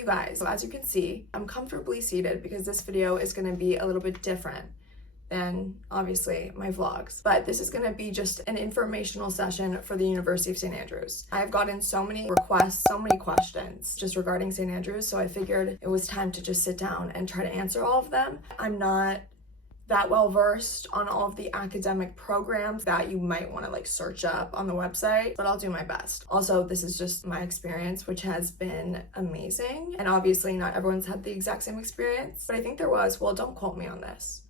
you guys, so as you can see, I'm comfortably seated because this video is going to be a little bit different than obviously my vlogs, but this is going to be just an informational session for the University of St. Andrews. I've gotten so many requests, so many questions just regarding St. Andrews, so I figured it was time to just sit down and try to answer all of them. I'm not that well versed on all of the academic programs that you might want to like search up on the website, but I'll do my best. Also, this is just my experience, which has been amazing, and obviously not everyone's had the exact same experience, but I think there was. Well, don't quote me on this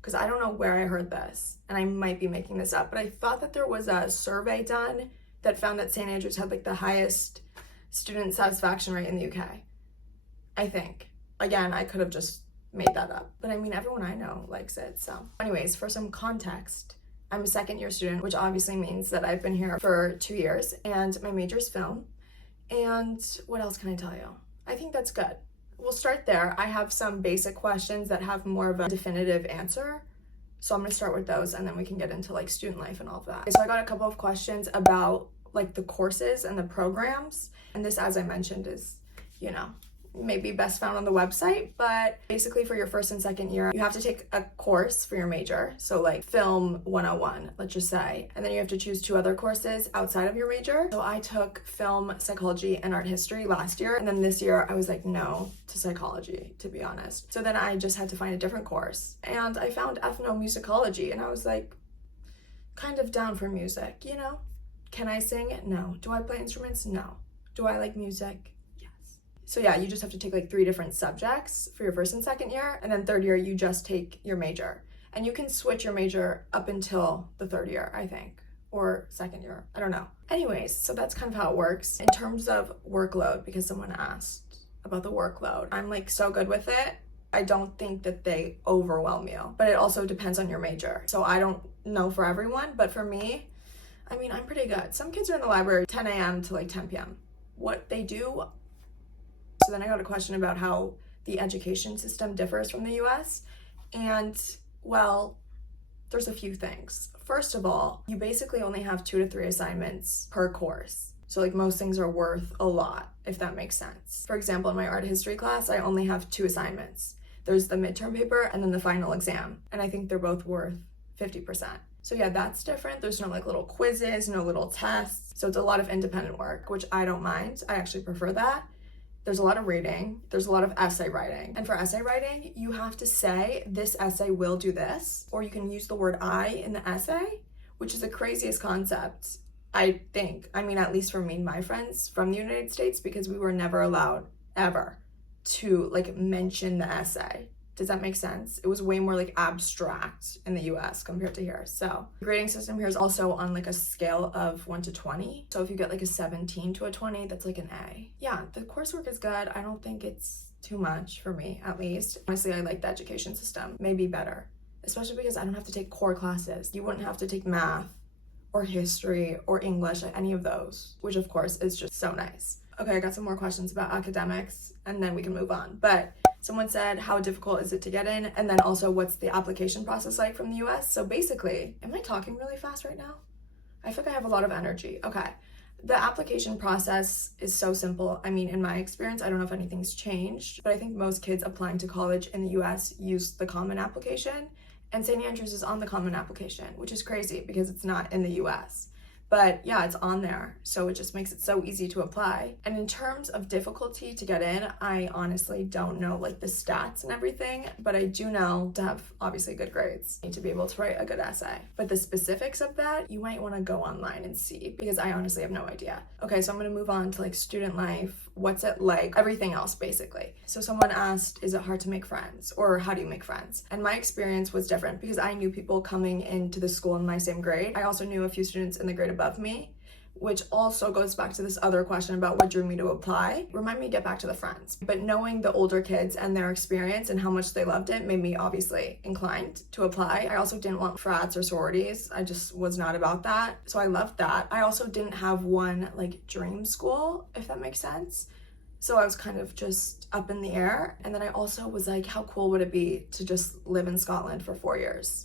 because I don't know where I heard this and I might be making this up, but I thought that there was a survey done that found that St. Andrews had like the highest student satisfaction rate in the UK. I think. Again, I could have just made that up, but I mean, everyone I know likes it. So anyways, for some context, I'm a second year student, which obviously means that I've been here for 2 years, and my major is film. And what else can I tell you? I think that's good. We'll start there. I have some basic questions that have more of a definitive answer, so I'm gonna start with those, and then we can get into like student life and all of that. Okay, so I got a couple of questions about like the courses and the programs, and this, as I mentioned, is, you know, maybe best found on the website, but basically for your first and second year, you have to take a course for your major. So like film 101, let's just say, and then you have to choose 2 other courses outside of your major. So I took film psychology and art history last year, and then this year I was like, no to psychology, to be honest. So then I just had to find a different course, and I found ethnomusicology, and I was like, kind of down for music, you know? Can I sing? No. Do I play instruments? No. Do I like music? So yeah, you just have to take like 3 different subjects for your first and second year, and then third year you just take your major. And you can switch your major up until the 3rd year, I think, or 2nd year, I don't know. Anyways, so that's kind of how it works. In terms of workload, because someone asked about the workload, I'm like so good with it. I don't think that they overwhelm you, but it also depends on your major. So I don't know for everyone, but for me, I mean, I'm pretty good. Some kids are in the library 10 a.m. to like 10 p.m. What they do. So then I got a question about how the education system differs from the US. And well, there's a few things. First of all, you basically only have 2 to 3 assignments per course. So like most things are worth a lot, if that makes sense. For example, in my art history class, I only have 2 assignments. There's the midterm paper and then the final exam. And I think they're both worth 50%. So yeah, that's different. There's no like little quizzes, no little tests. So it's a lot of independent work, which I don't mind. I actually prefer that. There's a lot of reading, there's a lot of essay writing. And for essay writing, you have to say, this essay will do this, or you can use the word I in the essay, which is the craziest concept, I think. I mean, at least for me and my friends from the United States, because we were never allowed, ever, to like mention the essay. Does that make sense? It was way more like abstract in the US compared to here. So the grading system here is also on like a scale of 1 to 20. So if you get like a 17 to a 20, that's like an A. Yeah, the coursework is good. I don't think it's too much for me, at least. Honestly, I like the education system, maybe better, especially because I don't have to take core classes. You wouldn't have to take math or history or English, any of those, which of course is just so nice. Okay, I got some more questions about academics and then we can move on. But someone said, how difficult is it to get in? And then also, what's the application process like from the US? So basically, am I talking really fast right now? I feel like I have a lot of energy. Okay, the application process is so simple. I mean, in my experience, I don't know if anything's changed, but I think most kids applying to college in the US use the Common Application, and St. Andrews is on the Common Application, which is crazy because it's not in the US. But yeah, it's on there, so it just makes it so easy to apply. And in terms of difficulty to get in, I honestly don't know like the stats and everything, but I do know to have obviously good grades, you need to be able to write a good essay. But the specifics of that, you might want to go online and see, because I honestly have no idea. Okay, so I'm going to move on to like student life, what's it like, everything else basically. So someone asked, is it hard to make friends, or how do you make friends? And my experience was different because I knew people coming into the school in my same grade. I also knew a few students in the grade above me, which also goes back to this other question about what drew me to apply. Remind me to get back to the friends. But knowing the older kids and their experience and how much they loved it made me obviously inclined to apply. I also didn't want frats or sororities. I just was not about that. So I loved that. I also didn't have one like dream school, if that makes sense. So I was kind of just up in the air. And then I also was like, how cool would it be to just live in Scotland for 4 years?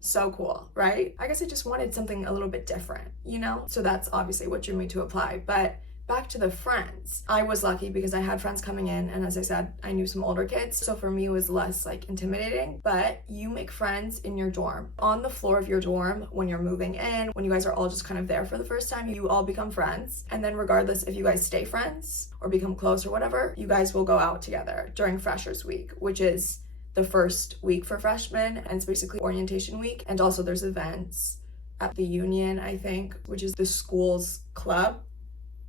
So cool, right? I guess I just wanted something a little bit different, you know? So that's obviously what drew me to apply. But back to the friends. I was lucky because I had friends coming in, and as I said, I knew some older kids, so for me it was less like intimidating. But you make friends in your dorm, on the floor of your dorm, when you're moving in, when you guys are all just kind of there for the first time, you all become friends. And then regardless if you guys stay friends or become close or whatever, you guys will go out together during Freshers Week, which is the first week for freshmen, and it's basically orientation week. And also there's events at the Union, I think, which is the school's club,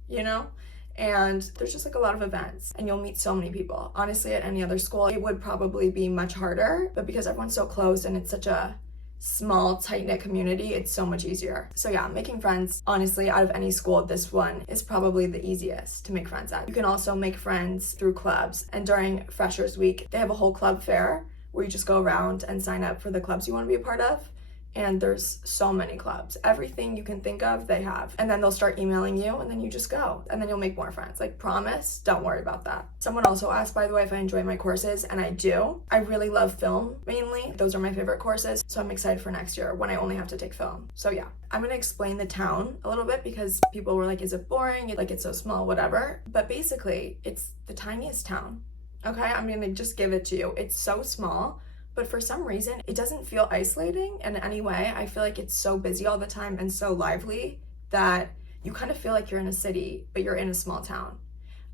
you know? And there's just like a lot of events, and you'll meet so many people. Honestly, at any other school, it would probably be much harder, but because everyone's so close and it's such a small, tight-knit community, it's so much easier. So yeah, making friends, honestly, out of any school, this one is probably the easiest to make friends at. You can also make friends through clubs, and during Freshers Week, they have a whole club fair where you just go around and sign up for the clubs you want to be a part of. And there's so many clubs. Everything you can think of, they have. And then they'll start emailing you, and then you just go. And then you'll make more friends. Like, promise, don't worry about that. Someone also asked, by the way, if I enjoy my courses, and I do. I really love film, mainly. Those are my favorite courses. So I'm excited for next year when I only have to take film. So yeah, I'm gonna explain the town a little bit because people were like, is it boring? Like, it's so small, whatever. But basically, it's the tiniest town. Okay, I'm gonna just give it to you. It's so small. But for some reason, it doesn't feel isolating in any way. I feel like it's so busy all the time and so lively that you kind of feel like you're in a city, but you're in a small town.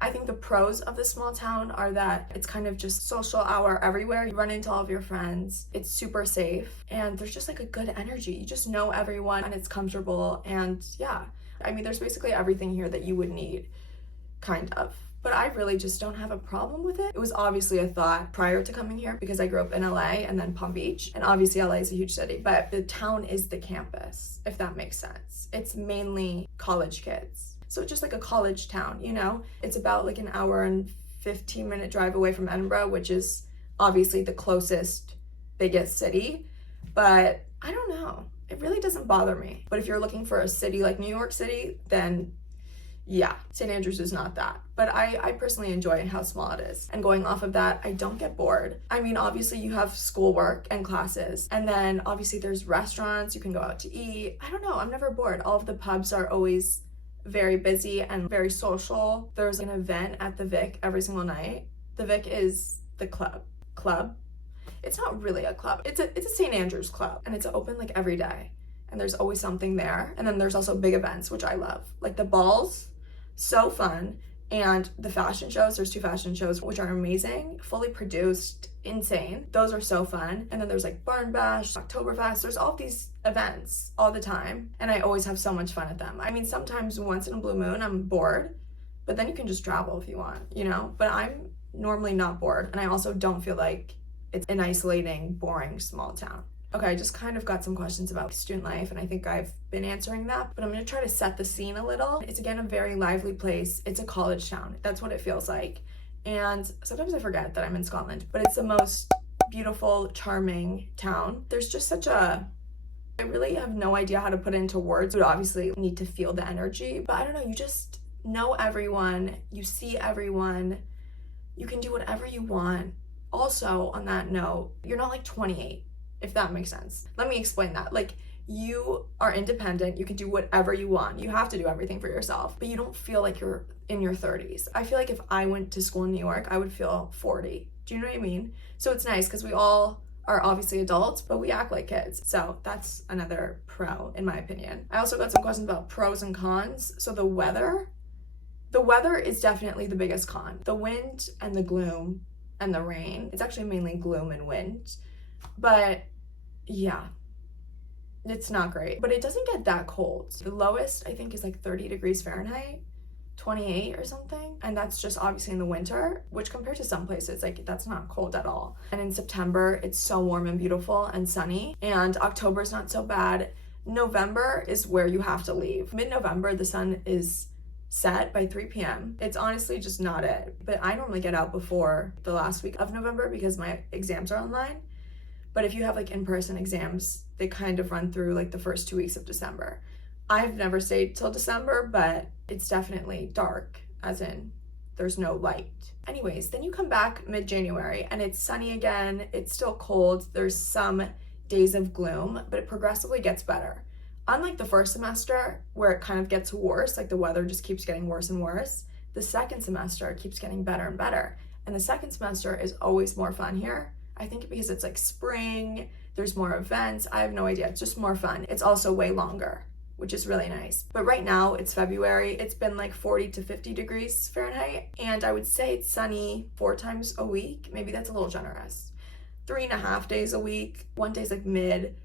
I think the pros of the small town are that it's kind of just social hour everywhere. You run into all of your friends. It's super safe, and there's just like a good energy. You just know everyone, and it's comfortable. And yeah, I mean, there's basically everything here that you would need, kind of. But I really just don't have a problem with it. It was obviously a thought prior to coming here because I grew up in LA and then Palm Beach. And obviously LA is a huge city, but the town is the campus, if that makes sense. It's mainly college kids. So it's just like a college town, you know? It's about like an hour and 15-minute drive away from Edinburgh, which is obviously the closest, biggest city. But I don't know. It really doesn't bother me. But if you're looking for a city like New York City, then yeah, St. Andrews is not that. But I personally enjoy how small it is. And going off of that, I don't get bored. I mean, obviously you have schoolwork and classes, and then obviously there's restaurants, you can go out to eat. I don't know, I'm never bored. All of the pubs are always very busy and very social. There's an event at the Vic every single night. The Vic is the club. It's not really a club. It's a St. Andrews club, and it's open like every day. And there's always something there. And then there's also big events, which I love. Like the balls, so fun. And the fashion shows, there's 2 fashion shows, which are amazing, fully produced, insane. Those are so fun. And then there's like Barn Bash, Oktoberfest, there's all these events all the time. And I always have so much fun at them. I mean, sometimes once in a blue moon, I'm bored, but then you can just travel if you want, you know? But I'm normally not bored. And I also don't feel like it's an isolating, boring, small town. Okay, I just kind of got some questions about student life, and I think I've been answering that, but I'm gonna try to set the scene a little. It's again a very lively place. It's a college town. That's what it feels like. And sometimes I forget that I'm in Scotland, but it's the most beautiful, charming town. There's just I really have no idea how to put it into words. You would obviously need to feel the energy, but I don't know, you just know everyone, you see everyone, you can do whatever you want. Also, on that note, you're not like 28. If that makes sense. Let me explain that. Like, you are independent, you can do whatever you want. You have to do everything for yourself, but you don't feel like you're in your 30s. I feel like if I went to school in New York, I would feel 40. Do you know what I mean? So it's nice because we all are obviously adults, but we act like kids. So that's another pro, in my opinion. I also got some questions about pros and cons. So the weather is definitely the biggest con. The wind and the gloom and the rain. It's actually mainly gloom and wind. But yeah, it's not great. But it doesn't get that cold. The lowest, I think, is like 30 degrees Fahrenheit, 28 or something. And that's just obviously in the winter, which compared to some places, like that's not cold at all. And in September, it's so warm and beautiful and sunny. And October is not so bad. November is where you have to leave. Mid-November, the sun is set by 3 p.m. It's honestly just not it. But I normally get out before the last week of November because my exams are online. But if you have like in-person exams, they kind of run through like the first 2 weeks of December. I've never stayed till December, but it's definitely dark, as in there's no light. Anyways, then you come back mid-January and it's sunny again. It's still cold. There's some days of gloom, but it progressively gets better. Unlike the first semester where it kind of gets worse, like the weather just keeps getting worse and worse, the second semester keeps getting better and better. And the second semester is always more fun here. I think because it's like spring, there's more events. I have no idea. It's just more fun. It's also way longer, which is really nice. But right now it's February. It's been like 40 to 50 degrees Fahrenheit. And I would say it's sunny 4 times a week. Maybe that's a little generous. 3.5 days a week. One day's like mid,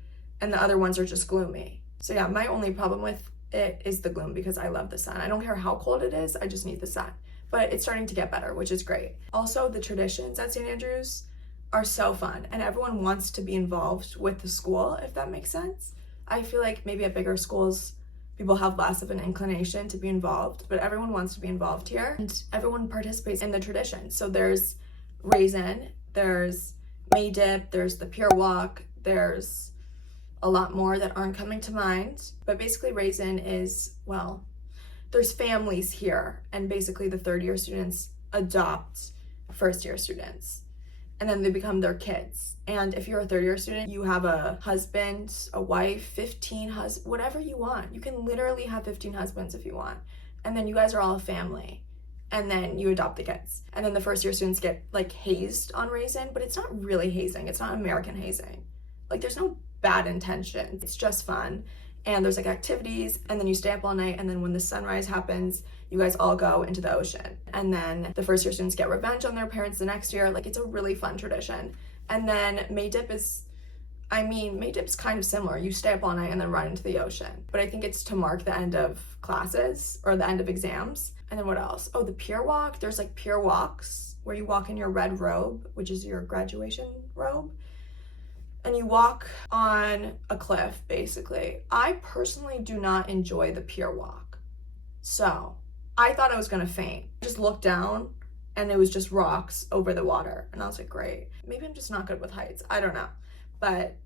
and the other ones are just gloomy. So yeah, my only problem with it is the gloom because I love the sun. I don't care how cold it is, I just need the sun. But it's starting to get better, which is great. Also, the traditions at St. Andrews are so fun, and everyone wants to be involved with the school, if that makes sense. I feel like maybe at bigger schools, people have less of an inclination to be involved, but everyone wants to be involved here, and everyone participates in the tradition. So there's Raisin, there's May Dip, there's the Pier Walk, there's a lot more that aren't coming to mind. But basically Raisin is, well, there's families here, and basically the third year students adopt first year students, and then they become their kids. And if you're a third year student, you have a husband, a wife, 15 husbands, whatever you want. You can literally have 15 husbands if you want. And then you guys are all a family. And then you adopt the kids. And then the first year students get like hazed on Raisin, but it's not really hazing. It's not American hazing. Like there's no bad intentions. It's just fun. And there's like activities, and then you stay up all night, and then when the sunrise happens, you guys all go into the ocean. And then the first year students get revenge on their parents the next year. Like it's a really fun tradition. And then May Dip is, May Dip's kind of similar. You stay up all night and then run into the ocean. But I think it's to mark the end of classes or the end of exams. And then what else? Oh, the Pier Walk. There's like pier walks where you walk in your red robe, which is your graduation robe. And you walk on a cliff, basically. I personally do not enjoy the pier walk. So I thought I was gonna faint. I just looked down and it was just rocks over the water. And I was like, great. Maybe I'm just not good with heights. I don't know. But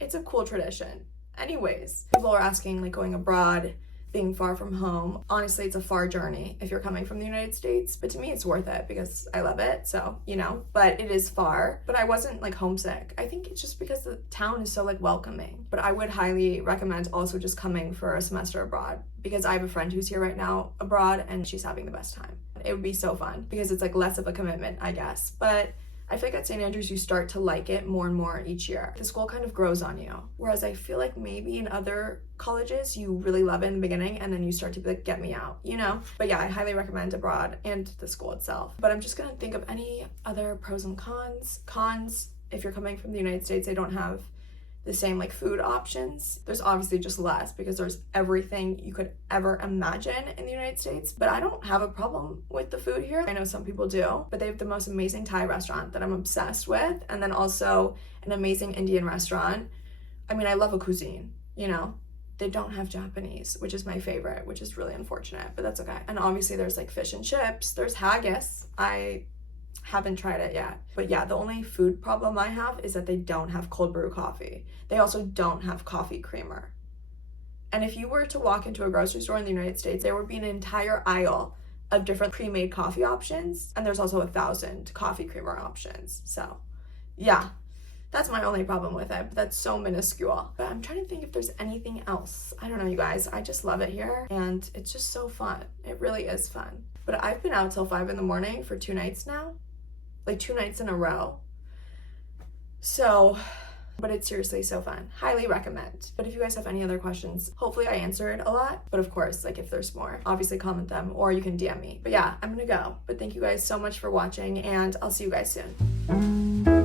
it's a cool tradition. Anyways, people are asking like going abroad, being far from home. Honestly, it's a far journey if you're coming from the United States, but to me it's worth it because I love it, so, you know, but it is far. But I wasn't like homesick. I think it's just because the town is so like welcoming. But I would highly recommend also just coming for a semester abroad because I have a friend who's here right now abroad and she's having the best time. It would be so fun because it's like less of a commitment, I guess. But I feel like at St. Andrews, you start to like it more and more each year. The school kind of grows on you. Whereas I feel like maybe in other colleges, you really love it in the beginning and then you start to be like, get me out, you know? But yeah, I highly recommend abroad and the school itself. But I'm just gonna think of any other pros and cons. Cons, if you're coming from the United States, they don't have the same like food options. There's obviously just less because there's everything you could ever imagine in the United States, but I don't have a problem with the food here. I know some people do, but they have the most amazing Thai restaurant that I'm obsessed with, and then also an amazing Indian restaurant. I mean, I love a cuisine, you know? They don't have Japanese, which is my favorite, which is really unfortunate, but that's okay. And obviously there's like fish and chips, there's haggis. I haven't tried it yet. But yeah, the only food problem I have is that they don't have cold brew coffee. They also don't have coffee creamer. And if you were to walk into a grocery store in the United States, there would be an entire aisle of different pre-made coffee options. And there's also 1,000 coffee creamer options. So yeah, that's my only problem with it. But that's so minuscule. But I'm trying to think if there's anything else. I don't know, you guys. I just love it here. And it's just so fun. It really is fun. But I've been out till 5 in the morning for 2 nights now. Like 2 nights in a row. So, but it's seriously so fun. Highly recommend. But if you guys have any other questions, hopefully I answered a lot. But of course, like if there's more, obviously comment them or you can DM me. But yeah, I'm gonna go. But thank you guys so much for watching and I'll see you guys soon.